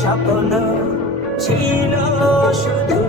স্বপ্ন ছিল শুধু